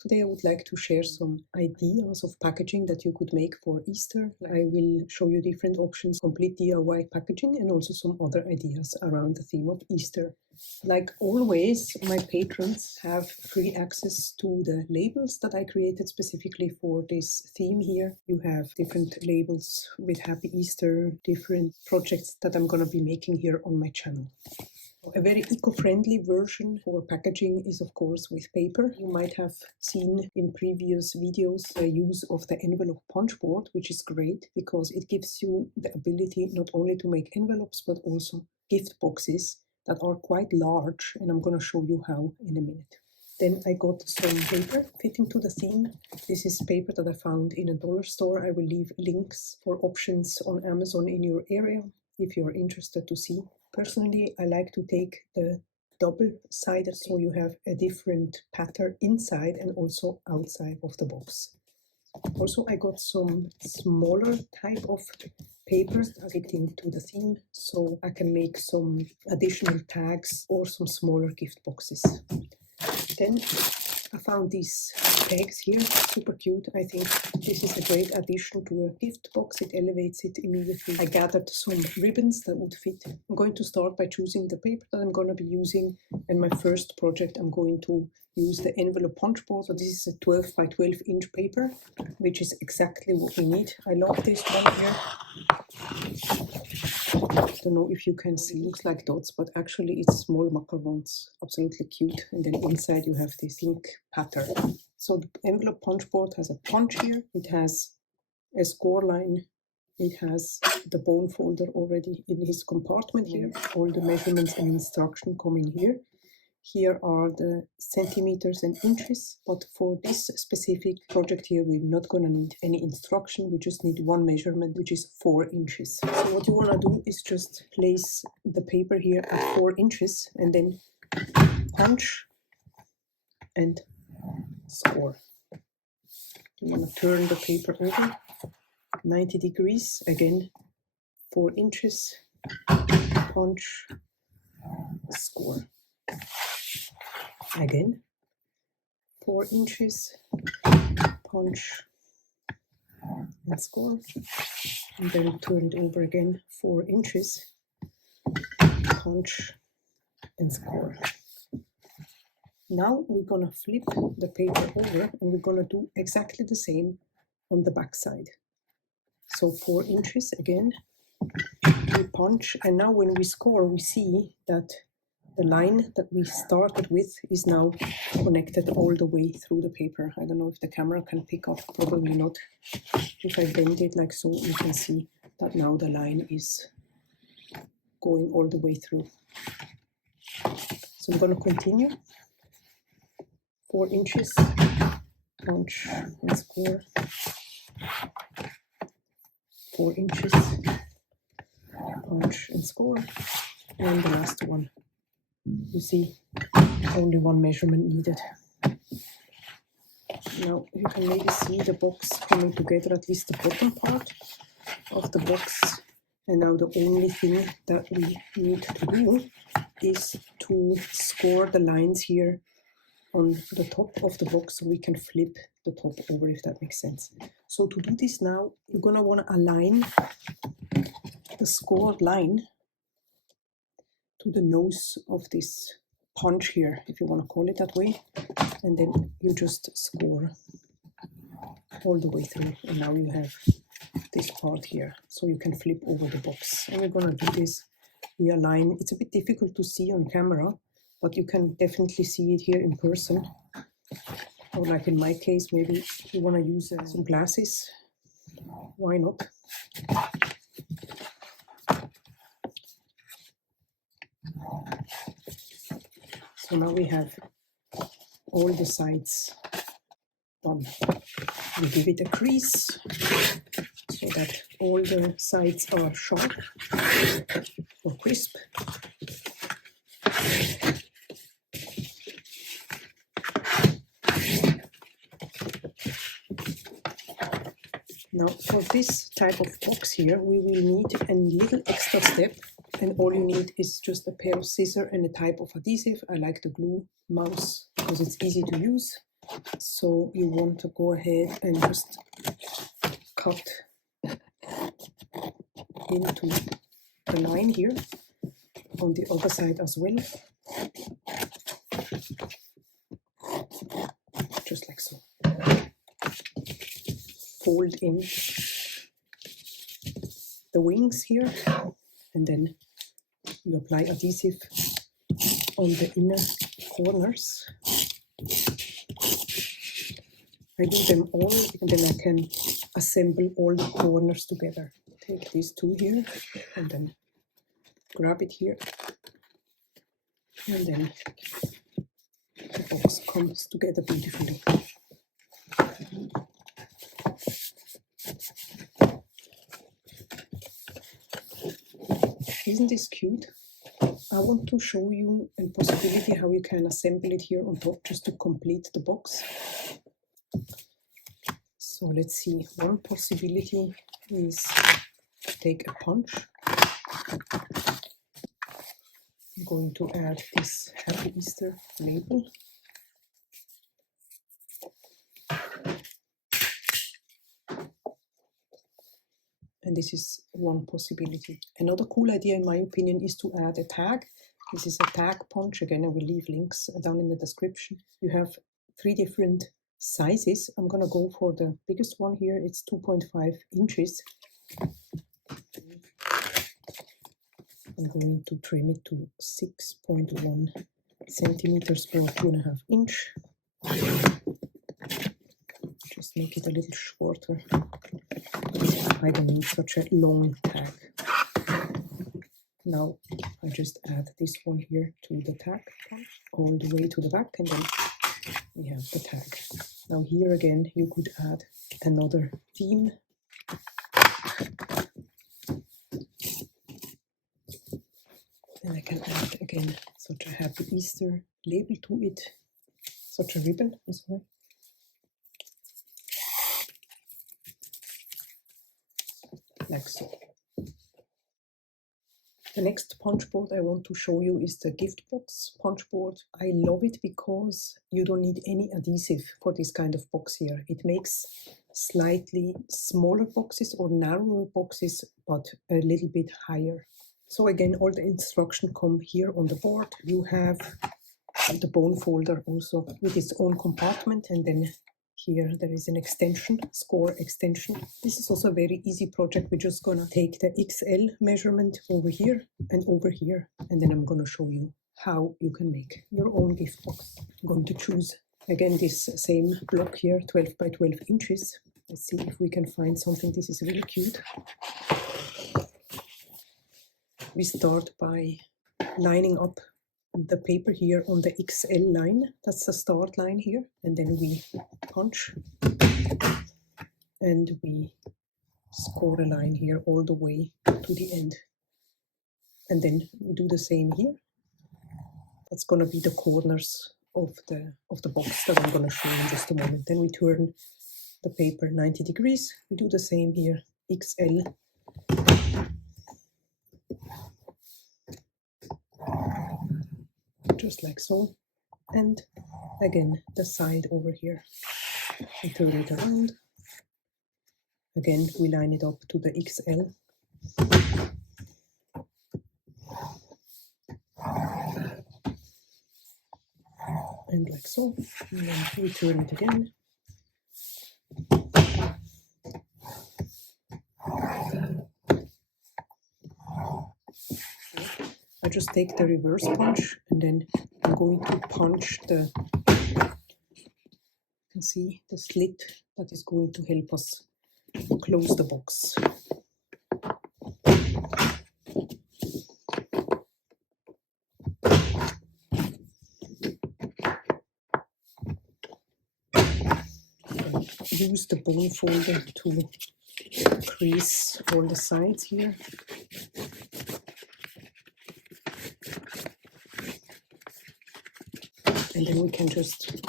Today I would like to share some ideas of packaging that you could make for Easter. I will show you different options, complete DIY packaging, and also some other ideas around the theme of Easter. Like always, my patrons have free access to the labels that I created specifically for this theme here. You have different labels with Happy Easter, different projects that I'm going to be making here on my channel. A very eco-friendly version for packaging is of course with paper. You might have seen in previous videos the use of the envelope punch board, which is great because it gives you the ability not only to make envelopes but also gift boxes that are quite large, and I'm going to show you how in a minute. Then I got some paper fitting to the theme. This is paper that I found in a dollar store. I will leave links for options on Amazon in your area if you're interested to see. Personally, I like to take the double-sided so you have a different pattern inside and also outside of the box. Also, I got some smaller type of papers fitting to the theme so I can make some additional tags or some smaller gift boxes. Then I found these tags here, super cute. I think this is a great addition to a gift box. It elevates it immediately. I gathered some ribbons that would fit. I'm going to start by choosing the paper that I'm going to be using. And my first project, I'm going to use the envelope punch board. So this is a 12 by 12 inch paper, which is exactly what we need. I love this one here. I don't know if you can see, it looks like dots, but actually it's small macarons, absolutely cute. And then inside you have this pink pattern. So the envelope punch board has a punch here, it has a score line, it has the bone folder already in his compartment here, all the measurements and instruction come in here. Here are the centimeters and inches, but for this specific project here, we're not going to need any instruction. We just need one measurement, which is 4 inches. So what you want to do is just place the paper here at 4 inches and then punch and score. You want to turn the paper over 90 degrees, again 4 inches, punch, score. Again 4 inches, punch and score, and then turn it over again 4 inches, punch and score. Now we're gonna flip the paper over and we're gonna do exactly the same on the back side. So 4 inches again, we punch, and now when we score we see that the line that we started with is now connected all the way through the paper. I don't know if the camera can pick up, probably not. If I bend it like so, you can see that now the line is going all the way through. So I'm going to continue. 4 inches, punch and score. 4 inches, punch and score. And the last one. You see, only one measurement needed. Now you can maybe see the box coming together, at least the bottom part of the box. And now the only thing that we need to do is to score the lines here on the top of the box so we can flip the top over, if that makes sense. So to do this now, you're gonna want to align the scored line to the nose of this punch here, if you want to call it that way, and then you just score all the way through, and now you have this part here, so you can flip over the box. And we're going to do this, we align, it's a bit difficult to see on camera, but you can definitely see it here in person, or like in my case, maybe you want to use some glasses, why not? So now we have all the sides done. We give it a crease so that all the sides are sharp or crisp. Now for this type of box here, we will need a little extra step, and all you need is just a pair of scissors and a type of adhesive. I like the glue mouse because it's easy to use. So you want to go ahead and just cut into the line here on the other side as well, just like so. Fold in the wings here, and then you apply adhesive on the inner corners. I do them all, and then I can assemble all the corners together. Take these two here, and then grab it here, and then the box comes together beautifully. Isn't this cute? I want to show you a possibility how you can assemble it here on top just to complete the box. So let's see, one possibility is to take a punch. I'm going to add this Happy Easter label. And this is one possibility. Another cool idea, in my opinion, is to add a tag. This is a tag punch. Again, I will leave links down in the description. You have 3 different sizes. I'm going to go for the biggest one here. It's 2.5 inches. I'm going to trim it to 6.1 centimeters or 2.5 inch. Just make it a little shorter. I don't need such a long tag. Now I just add this one here to the tag all the way to the back, and then we have the tag. Now here again you could add another theme. And I can add again such a Happy Easter label to it, such a ribbon, I'm sorry. Like so. The next punch board I want to show you is the gift box punch board. I love it because you don't need any adhesive for this kind of box here. It makes slightly smaller boxes or narrower boxes, but a little bit higher. So again, all the instructions come here on the board. You have the bone folder also with its own compartment, and then here there is an extension, score extension. This is also a very easy project. We're just gonna take the XL measurement over here, and then I'm gonna show you how you can make your own gift box. I'm going to choose again this same block here, 12 by 12 inches. Let's see if we can find something. This is really cute. We start by lining up the paper here on the XL line. That's the start line here, and then we punch and we score a line here all the way to the end, and then we do the same here. That's going to be the corners of the box that I'm going to show in just a moment. Then we turn the paper 90 degrees. We do the same here, XL. Just like so, and again the side over here. We turn it around. Again, we line it up to the XL. And like so. And then we turn it again. I just take the reverse punch, and then I'm going to punch the, you can see the slit that is going to help us close the box. Use the bone folder to crease all the sides here. And then we can just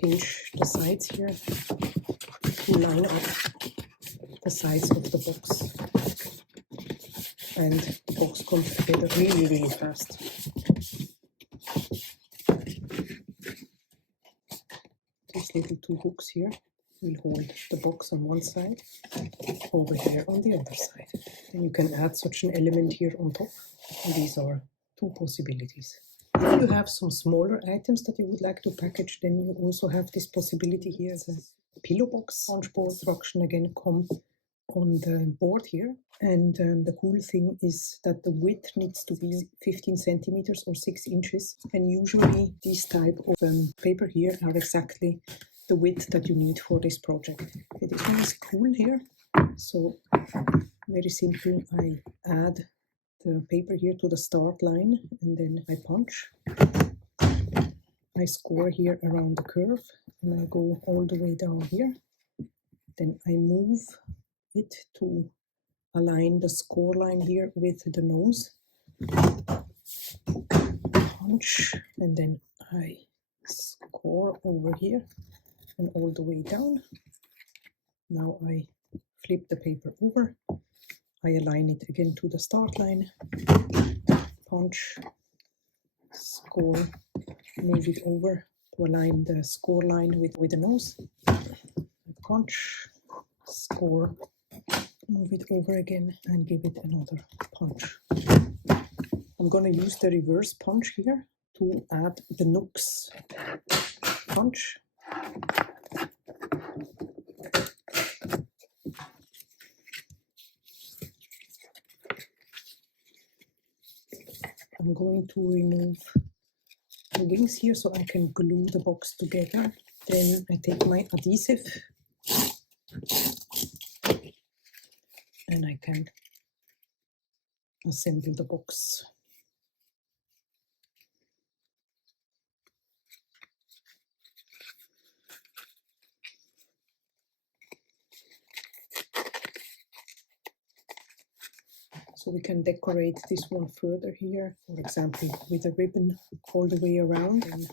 pinch the sides here to line up the sides of the box. And the box comes together really, really fast. little two hooks here will hold the box on one side, over here on the other side. And you can add such an element here on top. And these are two possibilities. If you have some smaller items that you would like to package, then you also have this possibility here. The pillow box sponge board instruction again come on the board here. And the cool thing is that the width needs to be 15 centimeters or 6 inches. And usually these type of paper here are exactly the width that you need for this project. Okay, this one is cool here. So very simple, I add the paper here to the start line and then I punch. I score here around the curve and I go all the way down here. Then I move it to align the score line here with the nose. Punch and then I score over here and all the way down. Now I flip the paper over. I align it again to the start line. Punch, score, move it over to align the score line with the nose. Punch, score, move it over again and give it another punch. I'm going to use the reverse punch here to add the nooks. Punch. I'm going to remove the wings here so I can glue the box together. Then I take my adhesive and I can assemble the box. So we can decorate this one further here, for example, with a ribbon all the way around, and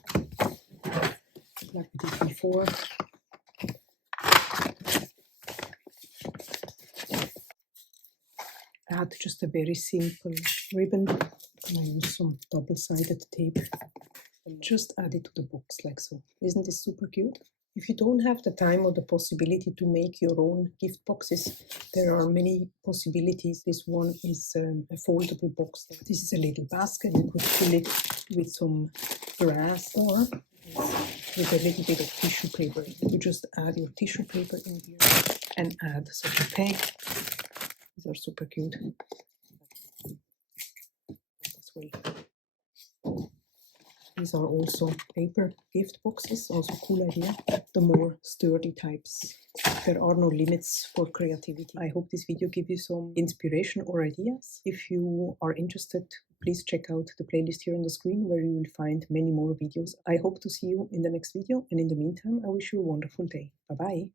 like we did before. Add just a very simple ribbon, and I use some double-sided tape. And just add it to the box like so. Isn't this super cute? If you don't have the time or the possibility to make your own gift boxes, there are many possibilities. This one is a foldable box. This is a little basket. You could fill it with some grass or with a little bit of tissue paper. You just add your tissue paper in here and add such a peg. These are super cute. As well. These are also paper gift boxes, also cool idea. The more sturdy types. There are no limits for creativity. I hope this video gives you some inspiration or ideas. If you are interested, please check out the playlist here on the screen where you will find many more videos. I hope to see you in the next video, and in the meantime, I wish you a wonderful day. Bye-bye.